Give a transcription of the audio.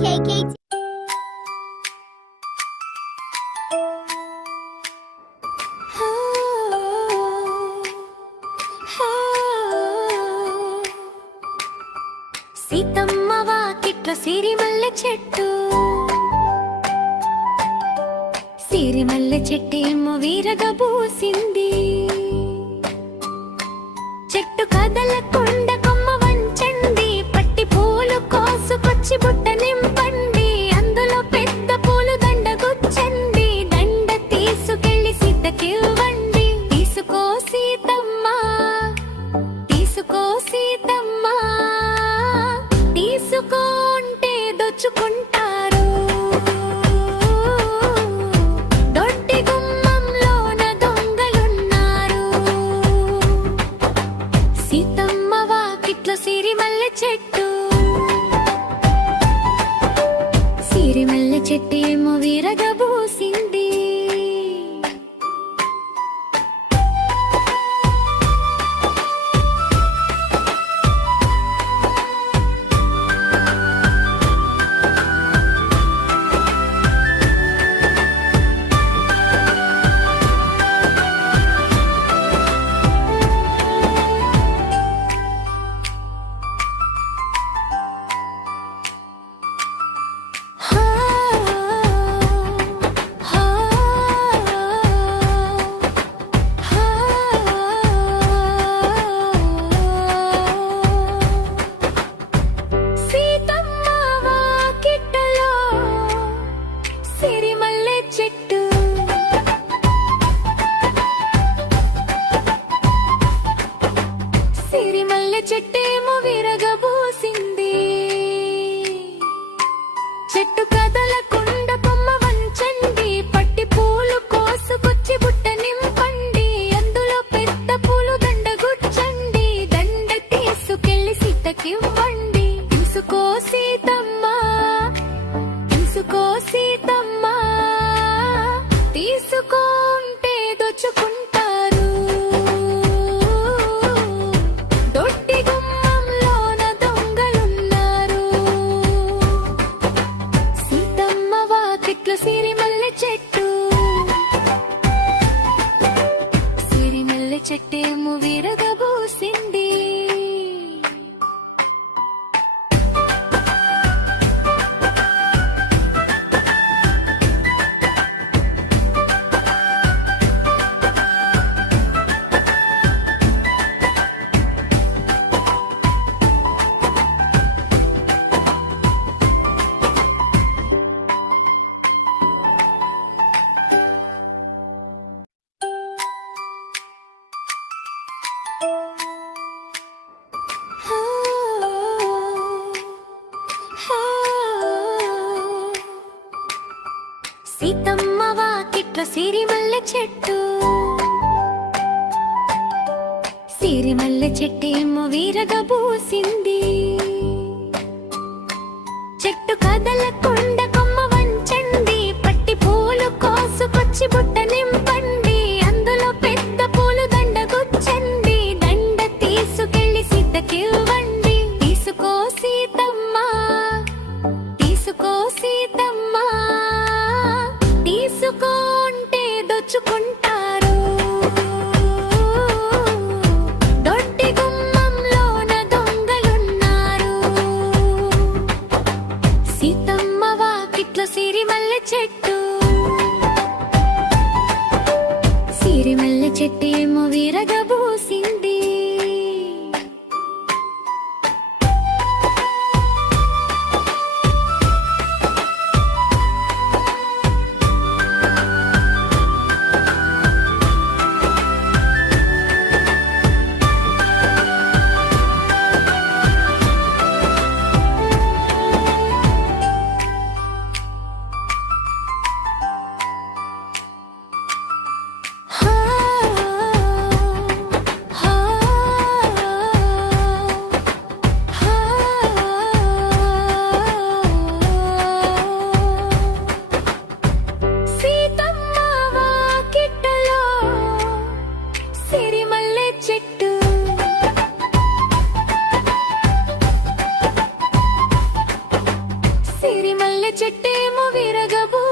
KKT. Seethamma Vakitlo సిరిమల్లె చెట్టు, సిరిమల్లె చెట్టేమో వీరగా పూసింది. చెట్టు కదలకుండా కొమ్మ వంచండి, పట్టి పూలు కోసుకొచ్చి బుట్ట నింపండి, అందులో పెద్ద పూలు దండ గుచ్చండి, దండ తీసుకెళ్లి సీతకివ్వండి. తీసుకో సీతమ్మ, తీసుకో సీతమ్మ, తీసుకుంటే దోచుకుంటారు. దొడ్డి గుమ్మంలోన దొంగలున్నారు. సీతమ్మ వాకిట్లో సిరిమల్లె చెట్టు, సిరిమల్లె చెట్టేమో వీరగా పూసింది. చెట్టేమో విరగబోసింది. చెట్టు కదలకుండా కొమ్మ వంచండి, పట్టి పూలు కోసుకొచ్చి బుట్ట నింపండి, అందులో పెద్ద పూలు దండ గుచ్చండి, దండ తీసుకెళ్లి సీతకివ్వండి. తీసుకో సీతమ్మ, తీసుకో సీతమ్మ, తీసుకుంటే దోచుకుంటారు. సిరిమల్లె చెట్టు, సిరిమల్లె చెట్టేమో వీరగా పూసింది. సీతమ్మ వాకిట్ల సిరిమల్లె చెట్టు, సిరిమల్లె చెట్టేమో వీరగా పూసింది. చెట్టు కదలకుండా కొమ్మ వంచండి, పట్టి పూలు కోసుకొచ్చి బుట్ట నింపండి, అందులో పెద్ద పూలు దండ గుచ్చండి, దండ తీసుకెళ్లి సీతకివ్వండి. తీసుకో సీతమ్మ, తీసుకో సీతమ్మ, తీసుకుంటే దోచుకుంటారు. దొడ్డి గుమ్మంలోన దొంగలున్నారు. సీతమ్మ వాకిట్లో సిరిమల్లె చెట్టు, సిరిమల్లె చెట్టేమో వీరగా పూసింది. సిరిమల్లె చెట్టేమో విరగబూసింది